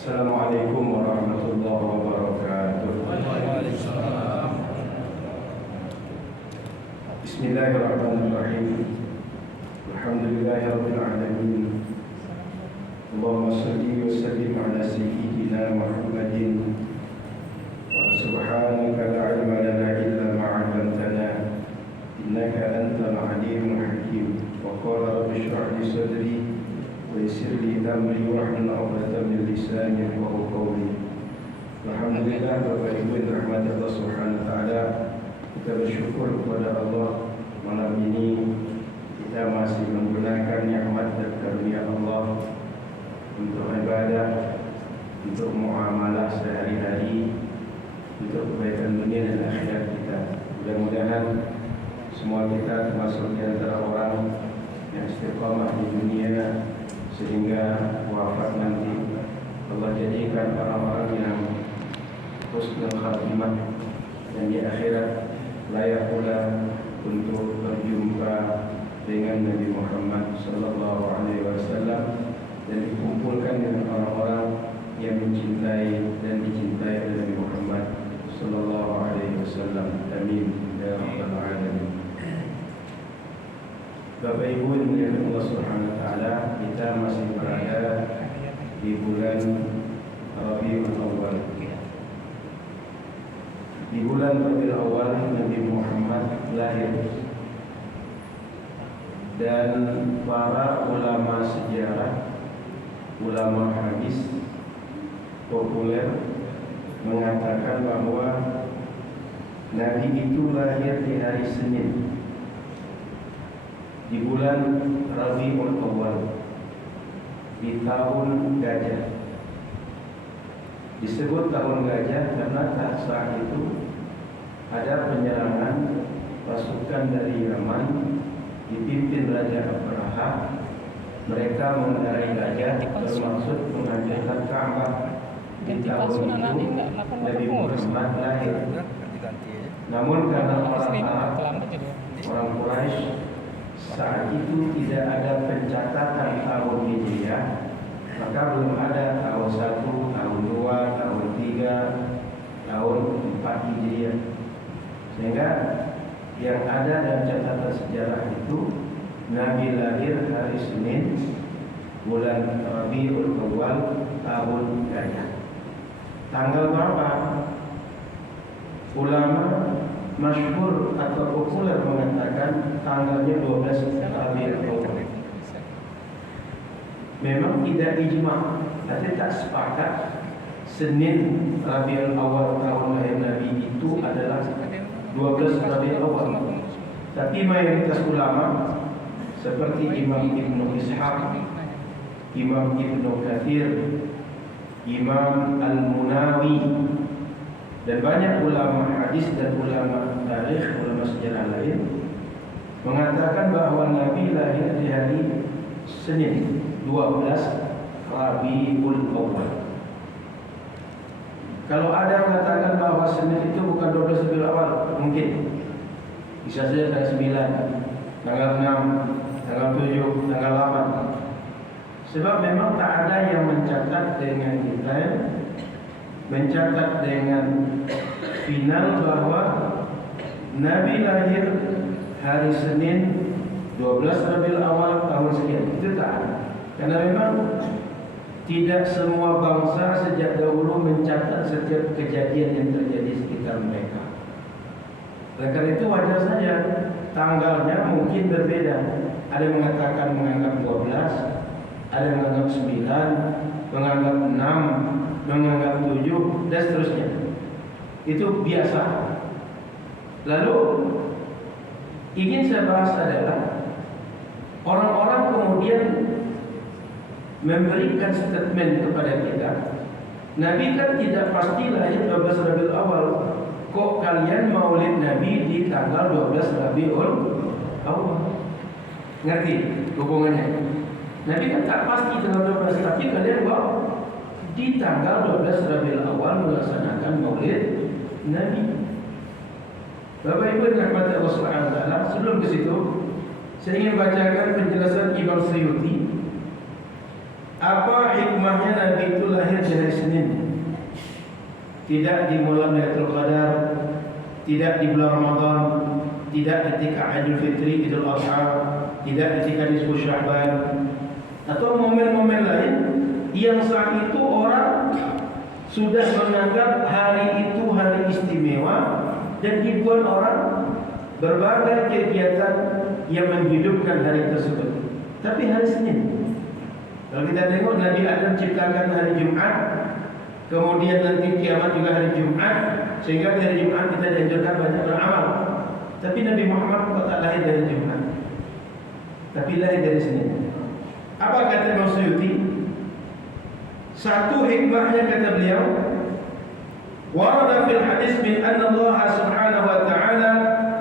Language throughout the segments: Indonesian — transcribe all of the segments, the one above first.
Assalamualaikum warahmatullahi wabarakatuh. Bismillahirrahmanirrahim. Alhamdulillahirabbil alamin. Allahumma shalli wa sallim ala sayyidina Muhammadin. Wa subhanaka la ilma lana illa ma 'allamtana innaka antal alimul hakim. Wa qala rabbi shrah li sadri ويسر لي أمري واحلل عقدة من لساني يفقهوا قولي. Alhamdulillah, Bapak Ibu yang dirahmati Allah Subhanahu wa taala, kita bersyukur kepada Allah malam ini kita masih menggunakan nikmat dan karunia Allah untuk ibadah, untuk muamalah sehari-hari, untuk kebaikan dunia dan akhirat kita. Mudah-mudahan semua kita termasuk di antara orang yang istiqamah di dunia sehingga wafat nanti Allah jadikan orang-orang yang husnul khatimah dan di akhirat layak pula untuk berjumpa dengan Nabi Muhammad sallallahu alaihi wasallam dan dikumpulkan dengan orang-orang yang mencintai dan dicintai oleh Nabi Muhammad sallallahu alaihi wasallam. Amin ya rabbal alamin. Bapak Ibu yang dimuliakan Allah Subhanahu wa taala, kita masih berada di bulan Rabiul Awal. Di bulan Rabiul Awal Nabi Muhammad lahir. Dan para ulama sejarah, ulama hadis populer mengatakan bahwa Nabi itu lahir di hari Senin, di bulan Rabiul Awal, di tahun gajah. Disebut tahun gajah karena saat itu ada penyerangan pasukan dari Yaman dipimpin Raja Abraha. Mereka mengendarai gajah bermaksud menghancurkan Ka'bah. Di tahun itu Nabi Muhammad lahir. Namun karena orang Arab, orang Quraisy saat itu tidak ada pencatatan tahun Hijriah, maka belum ada tahun 1, tahun 2, tahun 3, tahun 4 Hijriah. Sehingga yang ada dalam catatan sejarah itu Nabi lahir hari Senin, bulan Rabiul Awal, tahun gajah. Tanggal berapa? Ulama masyhur atau populer mengatakan tanggalnya 12 Rabiul Awal. Memang tidak ijma', tapi tak sepakat Senin Rabiul Awal tahun lahir Nabi itu adalah 12 Rabiul Awal. Tapi mayoritas ulama seperti Imam Ibnu Ishaq, Imam Ibnu Katsir, Imam Al-Munawi, dan banyak ulama hadis dan ulama tarikh, ulama sejarah lain mengatakan bahwa Nabi lahir di hari Senin 12 Rabiul Awal. Kalau ada yang mengatakan bahwa Senin itu bukan 12 Rabiul Awal, mungkin bisa saja tanggal 9, tanggal 6, tanggal 7, tanggal 8. Sebab memang tak ada yang mencatat dengan detail, mencatat dengan final bahwa Nabi lahir hari Senin 12 Rabiul Awal tahun sekian. Itu tak ada. Karena memang tidak semua bangsa sejak dahulu mencatat setiap kejadian yang terjadi sekitar mereka. Oleh karena itu wajar saja tanggalnya mungkin berbeda. Ada yang mengatakan menganggap 12, ada yang menganggap 9, menganggap 6, menganggap 7, dan seterusnya. Itu biasa. Lalu ingin saya bahas adalah orang-orang kemudian memberikan statement kepada kita, Nabi kan tidak pasti lahir 12 Rabiul Awal. Kok kalian maulid Nabi di tanggal 12 Rabiul Awal? Ngerti hubungannya? Nabi kan tak pasti tanggal 12, tapi kalian kok di tanggal 12 Rabiul Awal melaksanakan maulid Nabi. Bapak Ibu yang dirahmati Allah Subhanahu wa taala, sebelum ke situ saya ingin bacakan penjelasan Imam Suyuti. Apa hikmahnya Nabi itu lahir di hari Senin, tidak di malam Lailatul Qadar, tidak di bulan Ramadan, tidak ketika Idul Fitri, Idul Adha, tidak ketika nisfu Sya'ban, atau momen-momen lain yang saat itu orang sudah menganggap hari itu hari istimewa dan dibuat orang berbagai kegiatan yang menghidupkan hari tersebut. Tapi hari Senin, kalau kita tengok Nabi Adam ciptakan hari Jumat, kemudian nanti kiamat juga hari Jumat, sehingga di hari Jumat kita dianjurkan banyak beramal. Tapi Nabi Muhammad tak lahir dari Jumat, tapi lahir dari Senin. Apa kata Imam Suyuti? Satu hikmahnya kata beliau, warada fil hadis min anna Allah subhanahu wa ta'ala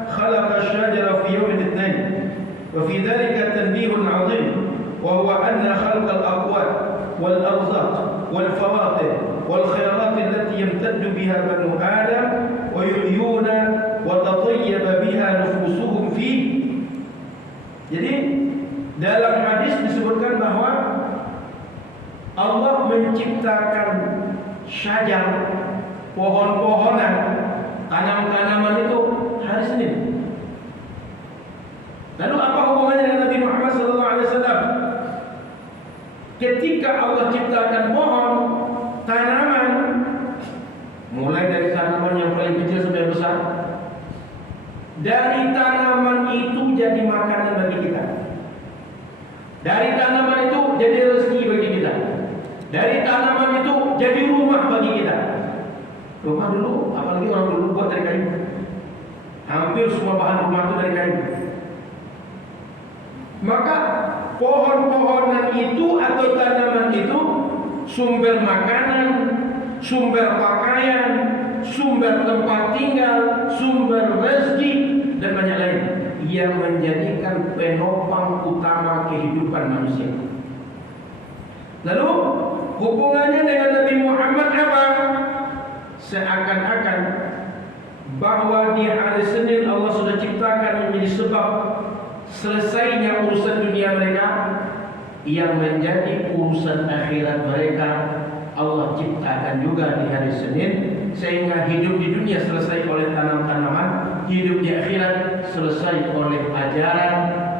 khalaqa asy-syajara fi yawm al-itsnain wa fi dhalika tanbihun 'azim wa huwa anna khalqa al-aqwat wal arzaq wal fawatir wal khairat allati yamtaddu biha banu adam wa yuhyuna wa tatayyaba biha nufusuhum fi. Jadi dalam hadis disebutkan bahwa Allah menciptakan syajar, pohon-pohonan, tanam-tanaman itu hari Senin. Lalu apa hubungannya dengan Nabi Muhammad SAW? Ketika Allah ciptakan pohon, tanaman, mulai dari tanaman yang paling kecil sampai besar, dari tanaman itu jadi makanan bagi kita. Dari tanaman itu jadi rezeki bagi kita. Dari tanaman itu jadi rumah bagi kita. Rumah dulu, apalagi orang dulu buat dari kayu. Hampir semua bahan rumah itu dari kayu. Maka pohon-pohonan itu atau tanaman itu sumber makanan, sumber pakaian, sumber tempat tinggal, sumber rezeki dan banyak lain yang menjadikan penopang utama kehidupan manusia. Lalu hubungannya dengan Nabi Muhammad apa? Seakan-akan bahwa di hari Senin Allah sudah ciptakan menjadi sebab selesainya urusan dunia mereka, yang menjadi urusan akhirat mereka Allah ciptakan juga di hari Senin, sehingga hidup di dunia selesai oleh tanam-tanaman, hidup di akhirat selesai oleh ajaran,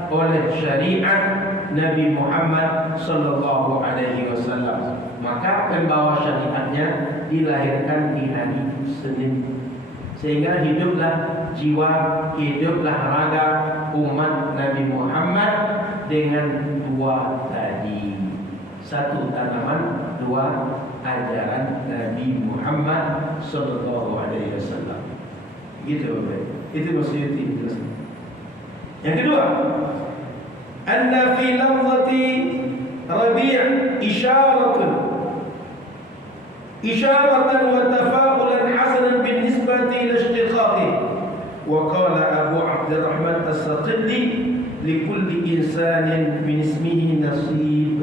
oleh syariat Nabi Muhammad sallallahu alaihi wasallam. Maka pembawa syariatnya dilahirkan di hari Senin, sehingga hiduplah jiwa, hiduplah raga umat Nabi Muhammad dengan dua tadi. Satu tanaman, dua ajaran Nabi Muhammad sallallahu alaihi wasallam. Gitu Bapak. Itu maksudnya. Yang kedua, anna fi lafzati Rabi' isyaratun wa tafa'ulan hasanan bin nisbati ila ishtiqaqi. Wa qala Abu Abdurrahman As-Saqili li kulli insanin min ismihi nasib.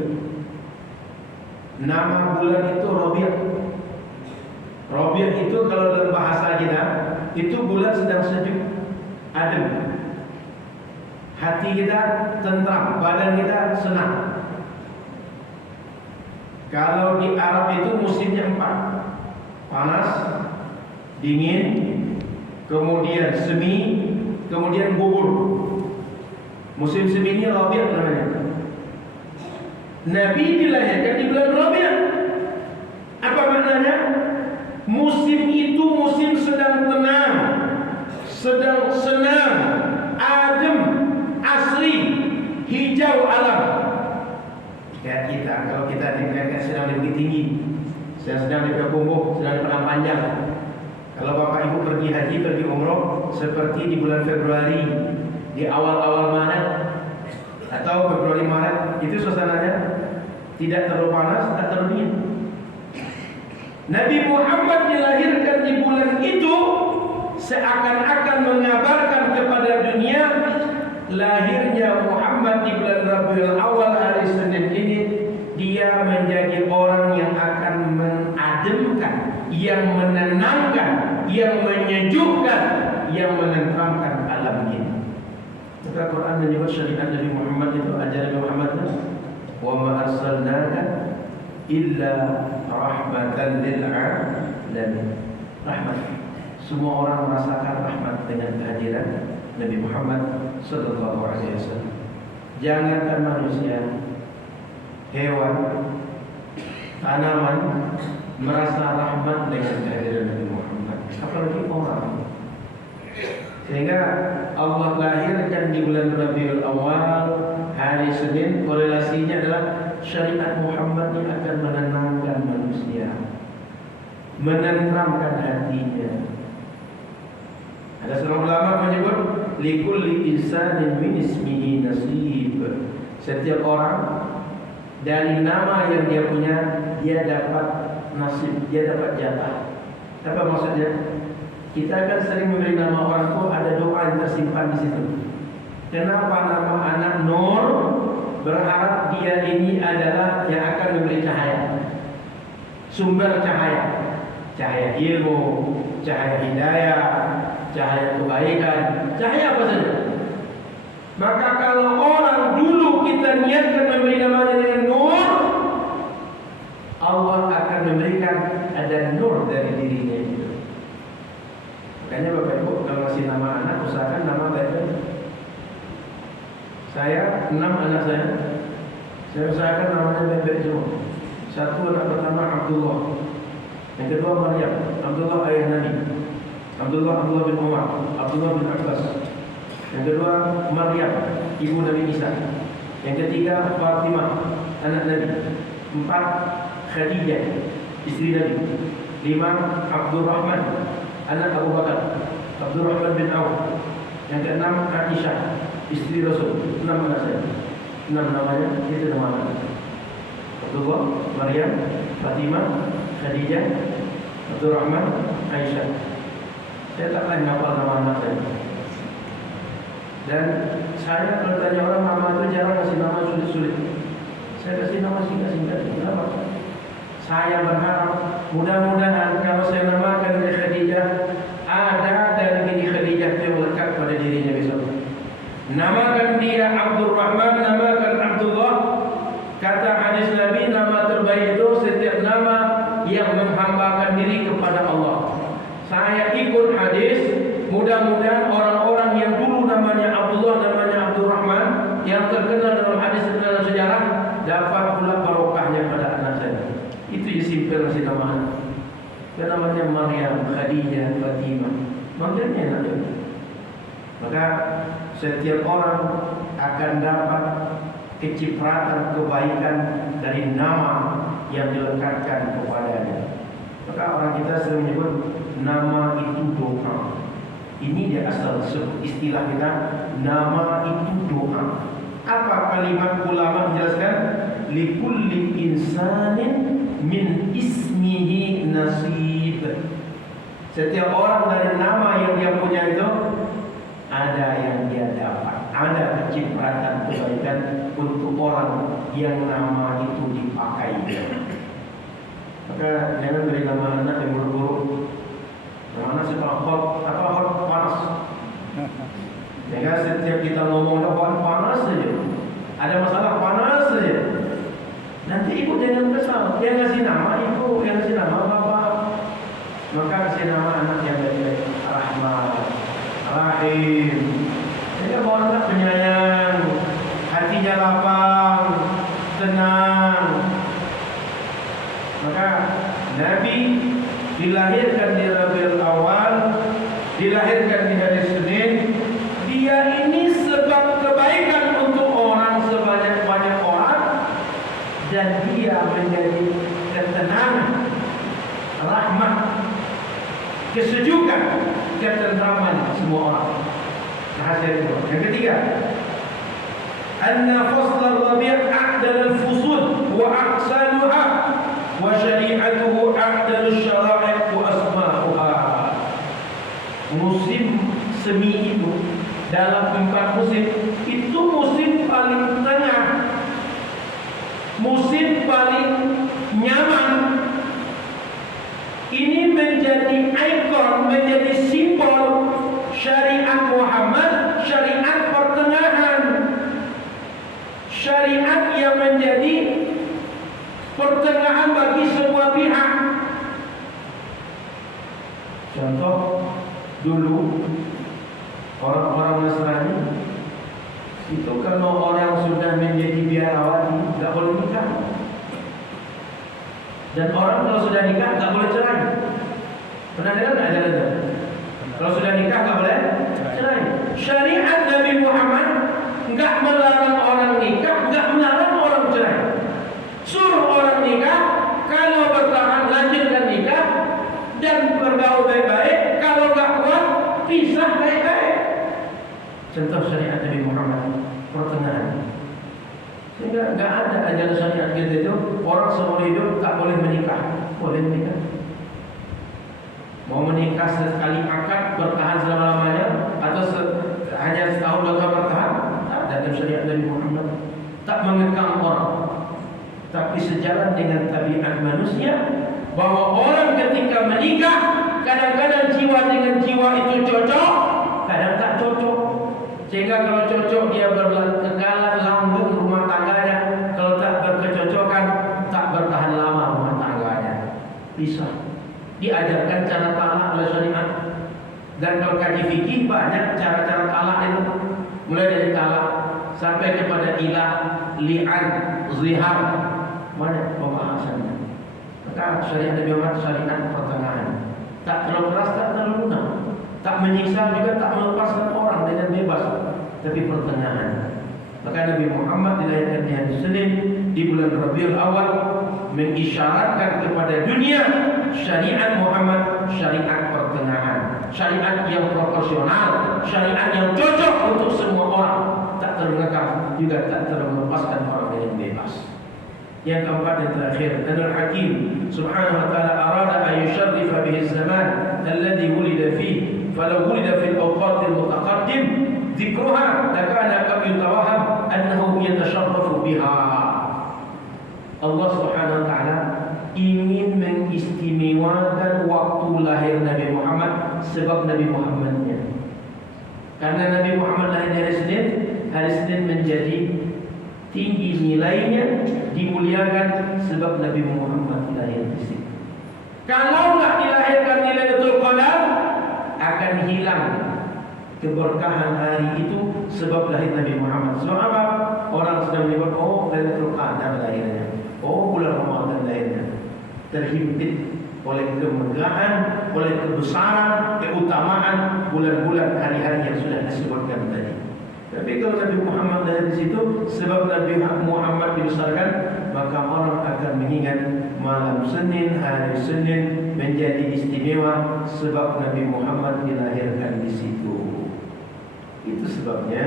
Nama bulan itu Rabi'. Rabi' itu kalau dalam bahasa kita itu bulan sedang sejuk, adem. Hati kita tentram, badan kita senang. Kalau di Arab itu musimnya 4. Panas, dingin, kemudian semi, kemudian gugur. Musim semi ini Rabi' namanya. Nabi dilahirkan di bulan Rabi'. Apa maknanya? Musim itu musim sedang tenang, sedang senang, adem, asri, hijau alam. Kayak kita, kalau kita dikatakan sedang di Bukit Tinggi, sedang di Payakumbuh, sedang di Padang Panjang. Kalau Bapak Ibu pergi haji, pergi umroh, seperti di bulan Februari, di awal-awal Maret atau Februari Maret, itu suasananya tidak terlalu panas, tidak terlalu dingin. Nabi Muhammad dilahirkan di bulan itu seakan-akan mengabarkan kepada dunia lahirnya Muhammad di bulan Rabiul Awal hari Senin ini. Dia menjadi orang yang akan mengademkan, yang menenangkan, yang menyejukkan, yang menenteramkan alam ini. Maka Quran menyebut syariat Nabi Muhammad itu, ajaran Nabi Muhammad itu, wa ma arsalnaka illa rahmatan lil alamin. Rahmat. Semua orang merasakan rahmat dengan kehadiran Nabi Muhammad sallallahu alaihi wasallam. Jangankan manusia, hewan, tanaman merasa rahmat dengan kehadiran Nabi Muhammad, apalagi orang. Sehingga Allah lahirkan di bulan Rabiul Awal, hari Senin, korelasinya adalah syariat Muhammad yang akan menenangkan manusia, menenteramkan hatinya. Ada seorang ulama menyebut likulli insanin min ismihi nasib. Setiap orang dari nama yang dia punya, dia dapat nasib, dia dapat jatah. Apa maksudnya? Kita kan sering memberi nama orang tua, ada doa yang tersimpan di situ. Kenapa nama anak Nur? Berharap dia ini adalah yang akan memberi cahaya, sumber cahaya, cahaya ilmu, cahaya hidayah, cahaya kebaikan, cahaya apa saja. Maka kalau orang dulu kita niatkan memberi namanya dengan Nur, Allah akan memberikan ada nur dari dirinya itu. Makanya Bapak Ibu kalau masih nama anak, usahakan nama baik-baik. Saya 6 anak saya usahakan namanya baik-baik semua. Satu anak pertama Abdullah, yang kedua Maryam, Abdullah ayah Nabi, Abdullah bin Umar, Abdullah bin Abbas. Yang kedua Maryam, ibu Nabi Isa. Yang ketiga Fatimah, anak Nabi. 4 Khadijah, istri Nabi. 5 Abdurrahman, anak Abu Bakar, Abdurrahman bin Auf. Yang keenam Aisyah, istri Rasul. 6 anak saya. 6 namanya, itu nama anak. Abdullah, Maryam, Fatimah, Khadijah, Abdurrahman, Aisyah. Saya tak lain hafal nama anak saya. Dan saya kalau tanya orang nama itu jarang kasih nama sulit-sulit. Saya kasih nama singkat-singkat. Kenapa? Saya berharap mudah-mudahan kalau saya namakan diri Khadijah, ada dari diri Khadijah yang melekat pada dirinya besok. Namakan dia Abdurrahman, namakan Abdullah. Kata hadis Nabi, nama terbaik itu setiap nama yang menghambakan diri kepada Allah. Saya ikut hadis, mudah-mudahan orang-orang yang dulu namanya Abdullah, namanya Abdurrahman, yang terkenal dalam hadis dan dalam sejarah, dapat pula barokahnya pada anak saya. Itu je simpel masih nama anak. Dan namanya Maryam, Khadijah, Fatimah. Manggilnya enak juga. Maka setiap orang akan dapat kecipratan kebaikan dari nama yang dilekatkan kepadanya. Maka orang kita sering menyebut nama itu doa. Ini dia asal istilah kita, nama itu doa. Apa kalimat ulama menjelaskan? Likulli insanin min ismihi nasib. Setiap orang dari nama yang dia punya itu ada yang dia dapat, ada kecipratan kebaikan untuk orang yang nama itu dipakai. Maka jangan beri nama anak yang buruk-buruk. Nama anak setelah hot, apa hot panas. Sehingga setiap kita ngomong apa panas saja, ada masalah panas saja. Nanti ibu jangan kesal. Dia ngasih nama ibu, yang ngasih nama bapak. Maka kasih nama anak yang baik-baik. Rahmat, Rahim. Jadi bawa anak penyayang, hatinya lapang, tenang. Maka Nabi dilahirkan di Rabiul Awal, dilahirkan di hari Senin. Dia ini sebab kebaikan untuk orang sebanyak-banyak orang, dan dia menjadi ketenangan, rahmat, kesejukan, ketentraman semua orang. Rahasia itu. Yang ketiga, anna fasl ar-rabi' a'dal al-fusul wa aqsaluha wa syari'atuhu a'dal asy-syara'i' wa asma'uha. Musim semi itu dalam 4 musim itu musim paling tengah, musim paling nyaman. Ini menjadi ikon, menjadi simbol syariat Muhammad, syariat pertengahan, syariat yang menjadi pertengahan pihak. Contoh dulu orang-orang Nasrani itu kalau orang sudah menjadi biarawati nggak boleh nikah, dan orang kalau sudah nikah nggak boleh cerai. Pernah dengar nggak ajaran? Kalau sudah nikah nggak boleh cerai. Syariat Nabi Muhammad nggak melarang orang nikah, nggak melarang orang cerai. Suruh orang nikah, kalau bertahan lanjutkan nikah dan bergaul baik-baik. Kalau nggak kuat pisah baik-baik. Contoh syariat Nabi Muhammad pertengahan. Sehingga nggak ada ajaran syariat kita itu orang seumur hidup tak boleh menikah. Boleh menikah. Mau menikah sekali akad bertahan selama-lamanya atau hanya setahun 2 tahun bertahan, tak ada dalam syariat Nabi Muhammad. Tak mengekang orang, tapi sejalan dengan tabiat manusia bahwa orang ketika menikah kadang-kadang jiwa dengan jiwa itu cocok, kadang tak cocok. Sehingga kalau cocok dia berkekalan langgeng rumah tangganya, kalau tak berkecocokan tak bertahan lama rumah tangganya, bisa. Diajarkan cara talak oleh syariat. Dan kalau kaji fikih banyak cara-cara talak itu, mulai dari talak sampai kepada ilah, li'an, zihar, banyak pembahasannya. Maka syariat Nabi Muhammad syariat pertengahan, tak terlalu keras, tak terlalu lunak, tak menyiksa juga, tak melepaskan orang dengan bebas, tapi pertengahan. Maka Nabi Muhammad dilahirkan di hari Senin di bulan Rabiul Awal, mengisyaratkan kepada dunia syariat Muhammad syariat pertengahan, syariat yang proporsional, syariat yang cocok untuk semua orang, tak termengekang juga tak termelepaskan orang dengan bebas. Yang keempat dan terakhir, Al Hakim Subhanahu wa taala arada an yusharrifa bihi zaman alladhi wulida fihi, falau wulida fil awqat al mutaqaddim dzikruha lakana qad yutawaham annahu yatasharrafu biha. Allah Subhanahu wa taala ingin mengistimewakan waktu lahir Nabi Muhammad sebab Nabi Muhammadnya. Karena Nabi Muhammad lahir di hari Senin menjadi tinggi nilainya, dimuliakan sebab Nabi Muhammad lahir di situ. Kalau nggak dilahirkan di Lailatul Qadar, akan hilang keberkahan hari itu sebab lahir Nabi Muhammad. Sebab apa? Orang sedang menyebut, oh Lailatul Qadar lahirnya, oh bulan Ramadan lahirnya. Terhimpit oleh kemegahan, oleh kebesaran, keutamaan bulan-bulan hari-hari yang sudah disebutkan tadi. Tapi kalau Nabi Muhammad lahir di situ sebab Nabi Muhammad dibesarkan, maka orang akan mengingat malam Senin, hari Senin menjadi istimewa sebab Nabi Muhammad dilahirkan di situ. Itu sebabnya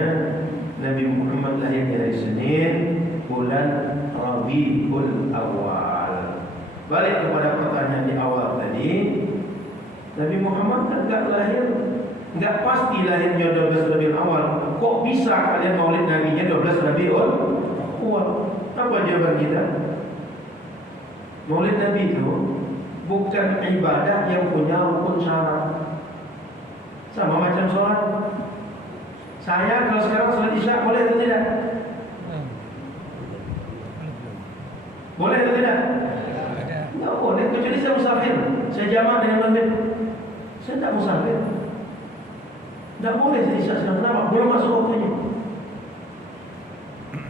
Nabi Muhammad lahir di hari Senin, bulan Rabiul Awal. Balik kepada pertanyaan di awal tadi, Nabi Muhammad kan enggak lahir, enggak pasti lahirnya 12 Rabiul Awal. Kok bisa kalian maulid Nabi-nya 12 Rabiul Awal? Apa jawaban kita? Maulid Nabi itu bukan ibadah yang punya rukun syarat. Sama macam sholat. Saya kalau sekarang sholat Isya boleh atau tidak? Boleh atau tidak? Tidak boleh, kecuali saya musafir. Saya jamak dengan maghrib. Saya tidak musafir. Tidak boleh saya Isya sekarang. Kenapa? Belum masuk waktunya.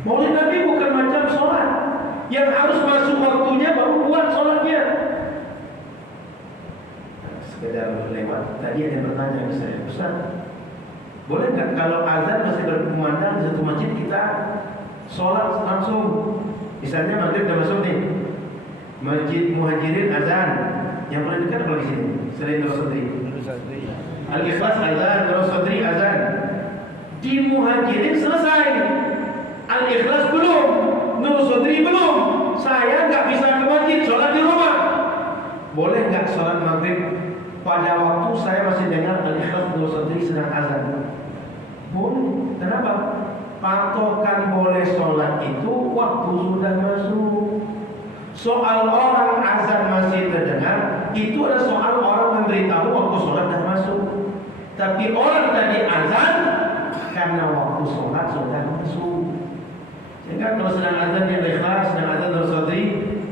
Maulid Nabi bukan macam sholat yang harus masuk waktunya baru buat sholatnya. Sekedar lewat. Tadi ada yang bertanya ke saya, Ustaz, boleh nggak kalau azan masih berkumandang di satu masjid kita sholat langsung? Misalnya maghrib sudah masuk nih, Masjid Muhajirin azan, yang paling dekat kalau di sini selain Nur Sodri, Al-Ikhlas azan, Nur Sodri azan. Di Muhajirin selesai, Al-Ikhlas belum, Nur Sodri belum. Saya nggak bisa ke masjid, sholat di rumah. Boleh nggak sholat maghrib pada waktu saya masih dengar Al-Ikhlas, Nur Sodri sedang azan? Boleh. Kenapa? Patokan boleh sholat itu waktu sudah masuk. Soal orang azan masih terdengar, itu adalah soal orang memberitahu waktu sholat dah masuk. Tapi orang tadi azan karena waktu sholat sudah masuk. Sehingga kalau sedang azan yang ikhlas, sedang azan Nur Sodri,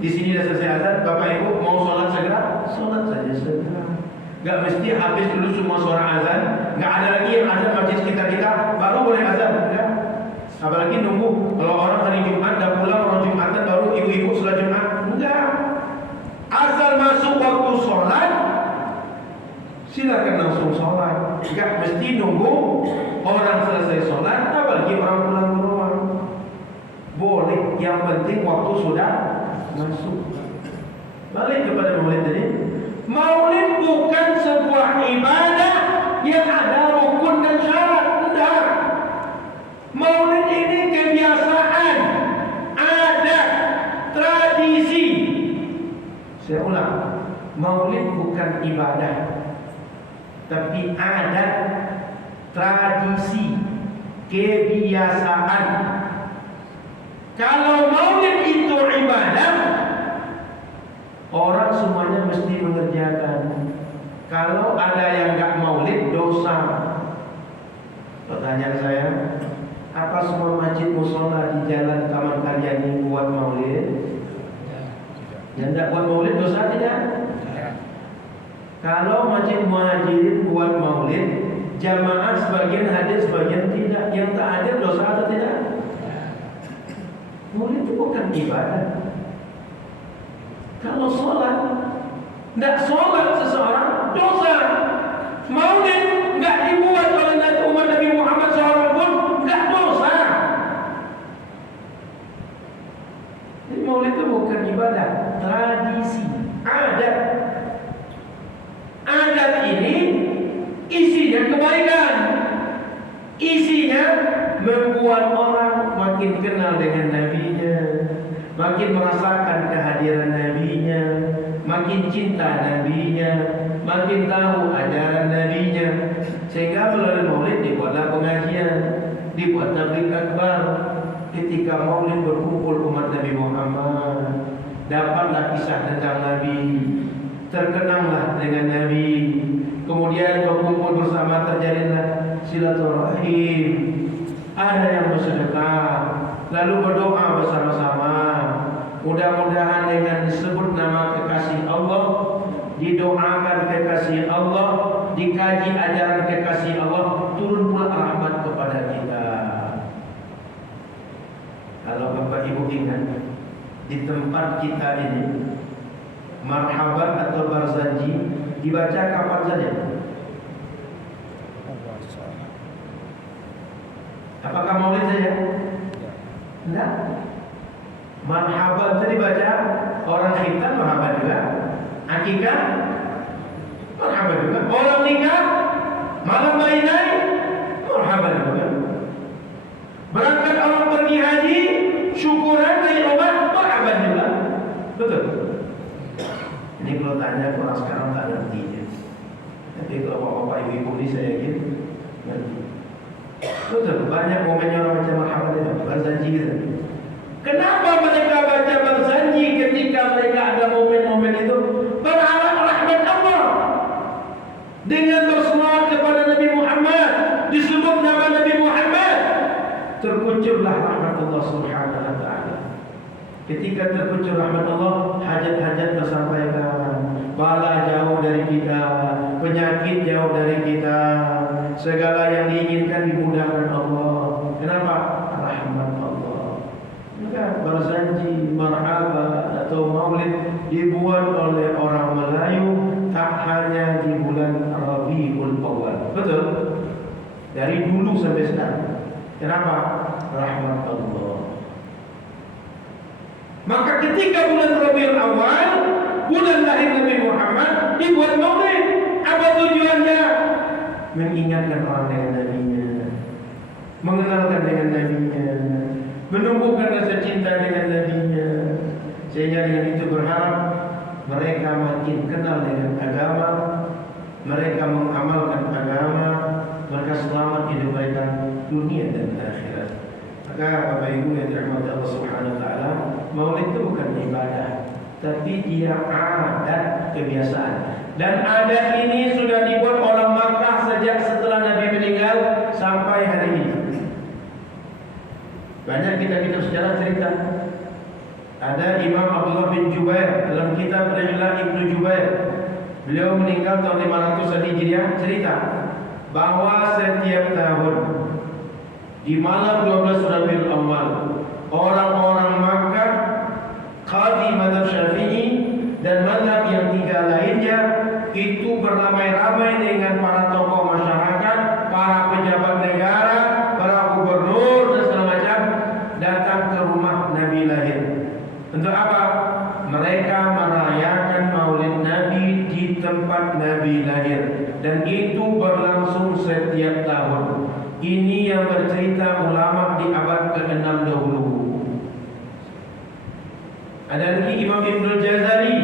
di sini dah selesai azan, Bapak Ibu mau Gak mesti habis dulu semua suara azan, gak ada lagi yang azan masjid sekitar kita baru boleh azan, enggak. Apalagi nunggu kalau orang hari Jumat dah pulang orang Jumatan baru ibu-ibu sholat Jumat, enggak. Asal masuk waktu sholat silakan langsung sholat, gak mesti nunggu orang selesai sholat, apalagi orang pulang ke rumah. Boleh, yang penting waktu sudah masuk. Balik kepada maulid tadi. Maulid bukan sebuah ibadah yang ada rukun dan syarat, tidak. Maulid ini kebiasaan, adat, tradisi. Saya ulang, maulid bukan ibadah, tapi adat, tradisi, kebiasaan. Kalau maulid itu ibadah, orang semuanya mesti mengerjakan. Kalau ada yang enggak maulid, dosa. Pertanyaan saya, apa semua masjid musola di jalan Taman Karya ini buat maulid? Yang tidak buat maulid dosa tidak? Kalau masjid Muhajirin buat maulid, jamaah sebagian hadir, sebagian tidak. Yang tak hadir dosa atau tidak? Maulid itu bukan ibadah. Kalau sholat, tidak sholat seseorang dosa. Maulid nggak dibuat oleh umat Nabi Muhammad seorang pun nggak dosa. Jadi maulid itu bukan ibadah, tradisi, adat. Adat ini isinya kebaikan, isinya membuat orang makin kenal dengan nabinya, makin merasakan kehadiran nabinya, makin cinta nabinya, makin tahu ajaran nabinya. Sehingga melalui maulid dibuatlah pengajian, dibuat tabligh akbar. Ketika maulid berkumpul umat Nabi Muhammad, dapatlah kisah tentang Nabi, terkenanglah dengan Nabi, kemudian berkumpul bersama terjalinlah silaturahim, ada yang bersedekah, lalu berdoa bersama-sama. Mudah-mudahan dengan disebut nama kekasih Allah, didoakan kekasih Allah, dikaji ajaran kekasih Allah, turun pula rahmat kepada kita. Kalau Bapak Ibu ingat, di tempat kita ini marhaban atau barzanji dibaca kapan saja? Apakah maulid saja? Tidak. Marhaban itu dibaca orang khitan marhaban juga, akikah marhaban juga, orang nikah malam bainai marhaban juga, berangkat orang pergi haji syukuran dari rumah marhaban juga. Betul. Ini kalau tanya orang sekarang tak ngerti. Tapi kalau bapak-bapak ibu-ibu ini saya yakin ngerti. Betul, banyak momennya orang baca marhaban itu barzanji gitu. Kenapa mereka baca barzanji ketika mereka ada momen-momen itu? Berharap rahmat Allah, dengan berselawat kepada Nabi Muhammad, disebut nama Nabi Muhammad, terkucurlah rahmat Allah Subhanahu wa taala. Ketika terkucur rahmat Allah, hajat-hajat tersampaikan, bala jauh dari kita, penyakit jauh dari kita, segala yang diinginkan dimudahkan Allah. Kenapa? Rahmat Allah. Maka barzanji, marhaba atau maulid dibuat oleh orang Melayu tak hanya di bulan Rabiul Awal. Betul? Dari dulu sampai sekarang. Kenapa? Rahmat Allah. Maka ketika bulan Rabiul Awal, bulan lahir Nabi Muhammad, dibuat maulid. Apa tujuannya? Mengingatkan orang dengan nabinya, mengenalkan dengan nabinya, menumbuhkan rasa cinta dengan nabinya, sehingga dengan itu berharap mereka makin kenal dengan agama, mereka mengamalkan agama, mereka selamat hidup mereka dunia dan akhirat. Maka Bapak Ibu yang dirahmati Allah Subhanahu wa taala, maulid itu bukan ibadah, tapi dia adat, kebiasaan. Dan adat ini sudah dibuat orang Makkah sejak setelah Nabi meninggal sampai hari ini. Banyak kitab-kitab sejarah cerita. Ada Imam Abdullah bin Jubair dalam kitab Rihlah Ibnu Jubair Beliau meninggal tahun 500 Hijriah. Cerita bahwa setiap tahun di malam 12 Rabiul Awal, orang-orang Makkah, qadhi mazhab Syafi'i dan mazhab yang tiga lainnya itu beramai-ramai dengan para tokoh masyarakat, para pejabat negara, para gubernur dan segala macam datang ke rumah Nabi lahir. Untuk apa? Mereka merayakan Maulid Nabi di tempat Nabi lahir, dan itu berlangsung setiap tahun. Ini yang bercerita ulama di abad ke-6 dahulu. Ada lagi Imam Ibnul Jazari,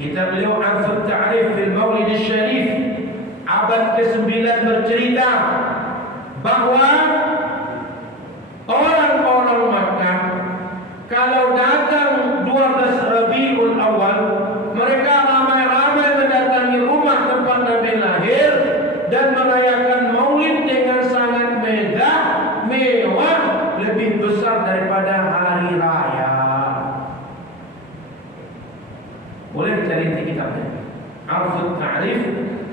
kitab beliau Arfut Ta'rif fil Maulid Syarif, abad ke-9 bercerita bahwa orang-orang Makkah kalau datang 12 Rabiul Awal, mereka ramai-ramai mendatangi rumah tempat Nabi lahir dan merayakan Maulid dengan sangat megah, mewah, lebih besar daripada hari raya. Boleh cari di kitabnya Arfut Ta'rif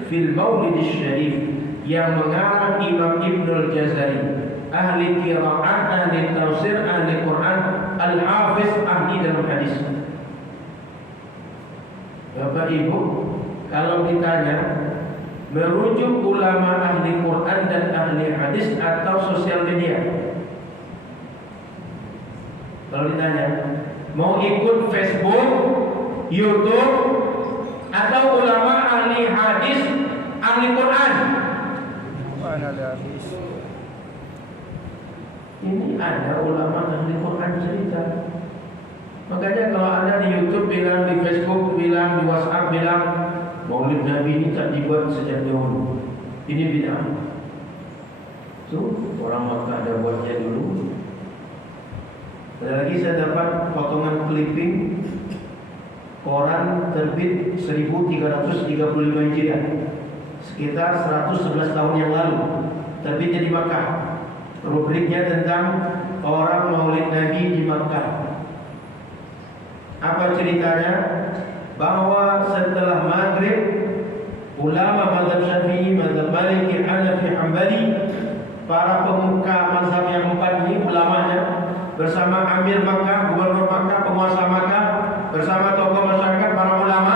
fil Maulid Syarif yang mengarang Imam Ibnul Jazari, ahli qiraat, ahli tafsir, ahli Quran, al-hafiz, ahli dalam hadis. Bapak Ibu, kalau ditanya merujuk ulama ahli Quran dan ahli hadis atau sosial media, kalau ditanya mau ikut Facebook, YouTube, atau ulama ahli hadis, ahli Quran? Ini ada ulama ahli Quran cerita. Makanya kalau ada di YouTube bilang, di Facebook bilang, di WhatsApp bilang Maulid Nabi ini tak dibuat sejak dahulu, ini bid'ah. Tuh, orang Makkah ada buatnya dulu. Ada lagi saya dapat potongan clipping koran terbit 1335 Hijriah, sekitar 111 tahun yang lalu, terbitnya di Makkah. Rubriknya tentang orang Maulid Nabi di Makkah. Apa ceritanya? Bahwa setelah maghrib, ulama mazhab Syafi'i, mazhab Maliki, Hanafi, Hambali, para pemuka mazhab yang empat ini, ulamanya bersama Amir Makkah, Gubernur Makkah, penguasa Makkah, bersama tokoh masyarakat, para ulama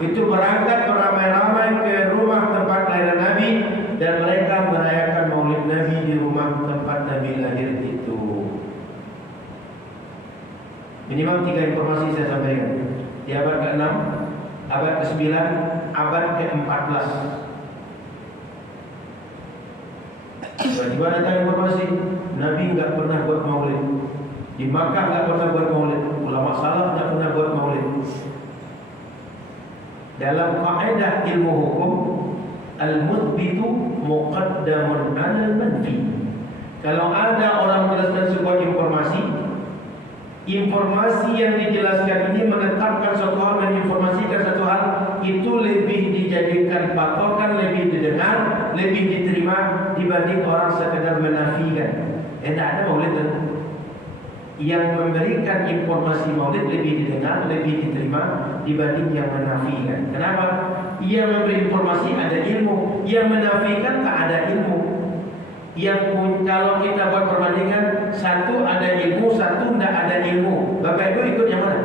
itu berangkat beramai-ramai ke rumah tempat lahir Nabi, dan mereka merayakan Maulid Nabi di rumah tempat Nabi lahir itu. Minimal 3 informasi saya sampaikan. Di abad ke-6, abad ke-9, abad ke-14. Tiba-tiba datang informasi Nabi enggak pernah buat Maulid. Di Makkah enggak pernah buat Maulid. Ulama salaf enggak pernah buat Maulid. Dalam kaidah ilmu hukum, al-muthbitu muqaddamun 'alal manfi. Kalau ada orang menjelaskan sebuah informasi, informasi yang dijelaskan ini menetapkan suatu hal, menginformasikan satu hal, itu lebih dijadikan patokan, lebih didengar, lebih diterima dibanding orang sekedar menafikan. Tidak ada Maulid yang memberikan informasi Maulid lebih didengar, lebih diterima dibanding yang menafikan. Kenapa? Yang memberi informasi ada ilmu, yang menafikan tak ada ilmu. Yang kalau kita buat perbandingan, satu ada ilmu, satu tidak ada ilmu, Bapak Ibu ikut yang mana?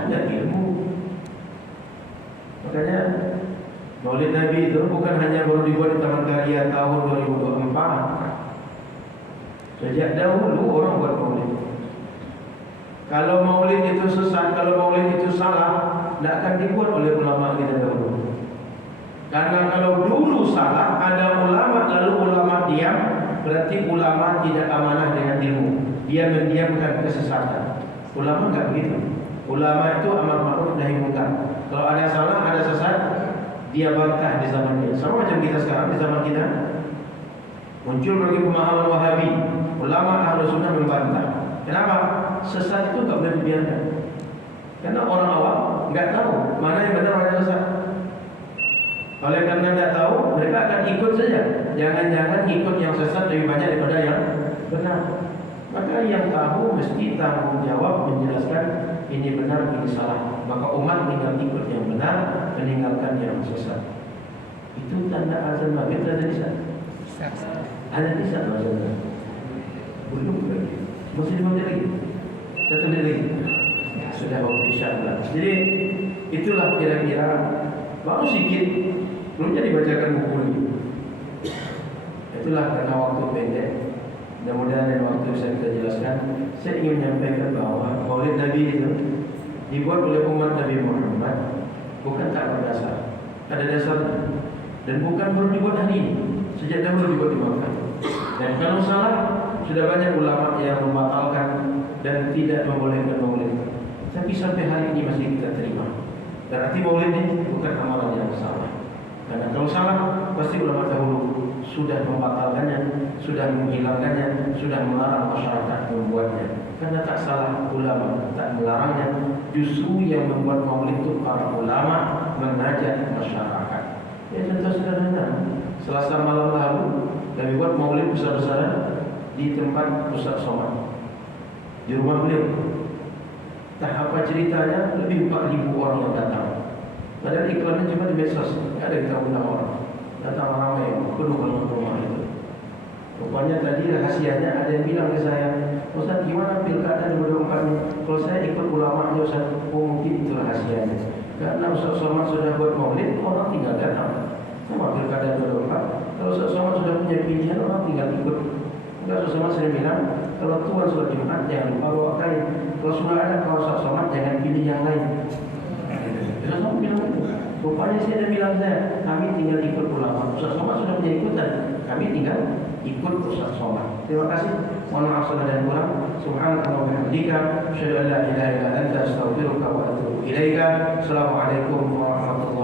Ada ilmu. Makanya Maulid Nabi itu bukan hanya baru dibuat di Taman Karya tahun 2024. Sejak dahulu orang buat Maulid. Kalau Maulid itu sesat, kalau Maulid itu salah, tidak akan dibuat oleh ulama kita dahulu. Karena kalau dulu salah, ada ulama lalu ulama diam, berarti ulama tidak amanah dengan ilmu. Dia mendiamkan kesesatan. Ulama enggak begitu. Ulama itu amar ma'ruf nahi munkar. Kalau ada salah, ada sesat, dia bantah di zaman dia. Sama macam kita sekarang di zaman kita. Muncul lagi pemahaman Wahabi. Ulama Ahlus Sunnah membantah. Kenapa? Sesat itu enggak boleh dibiarkan. Karena orang awam enggak tahu mana yang benar, mana yang sesat. Oleh karena tidak tahu, mereka akan ikut saja. Jangan-jangan ikut yang sesat lebih banyak daripada yang benar. Maka yang tahu mesti tanggung jawab menjelaskan ini benar, ini salah. Maka umat tinggal ikut yang benar, meninggalkan yang sesat. Itu tanda azan maghrib ada di sana. Ada di sana azan. Belum lagi. Masih 5 menit lagi. 1 menit lagi. Sudah waktu isya. Jadi itulah kira-kira baru sedikit, belum jadi bacakan buku ini. Itulah karena waktu pendek. Mudah-mudahan dalam waktu bisa kita jelaskan. Saya ingin menyampaikan bahwa Maulid Nabi itu dibuat oleh umat Nabi Muhammad bukan tak berdasar, ada dasarnya, dan bukan baru dibuat hari ini. Sejak dahulu dibuat di Makkah. Dan kalau salah, sudah banyak ulama yang membatalkan dan tidak membolehkan Maulid. Tapi sampai hari ini masih kita terima. Berarti Maulid ini bukan amalan yang salah. Karena kalau salah, pasti ulama dahulu sudah membatalkannya, sudah menghilangkannya, sudah melarang masyarakat membuatnya. Karena tak salah ulama, tak melarangnya. Justru yang membuat Maulid itu para ulama mengajak masyarakat. Ya contoh sederhana, Selasa malam lalu kami buat Maulid besar-besaran di tempat Ustaz Somad, di rumah beliau. Tak apa ceritanya, lebih 4.000 orang yang datang. Padahal iklannya cuma di medsos, ada di tahu orang. Datang ramai, penuh rumah itu. Rupanya tadi rahasianya ada yang bilang ke saya, Ustaz gimana pilkada 2024 ini? Kalau saya ikut ulamanya Ustaz, mungkin itu rahasianya. Karena Ustaz Somad sudah buat Maulid, orang tinggal datang. Sama pilkada 2024, kalau Ustaz Somad sudah punya pilihan, orang tinggal ikut. Enggak, Ustaz Somad sering bilang, kalau Tuhan sudah Jumat, jangan lupa bawa kain. Kalau sudah ada kalau Ustaz Somad, jangan pilih yang lain. Ustaz Somad bilang itu. Rupanya saya ada bilang kami tinggal ikut ulama. Ustaz Somad sudah punya ikutan, kami tinggal ikut Ustaz Somad. Terima kasih. Mohon maaf salah dan kurang. Subhanallah wa bihamdika, asyhadu an la ilaha illa anta, astaghfiruka wa atubu ilaika. Assalamualaikum warahmatullahi wabarakatuh.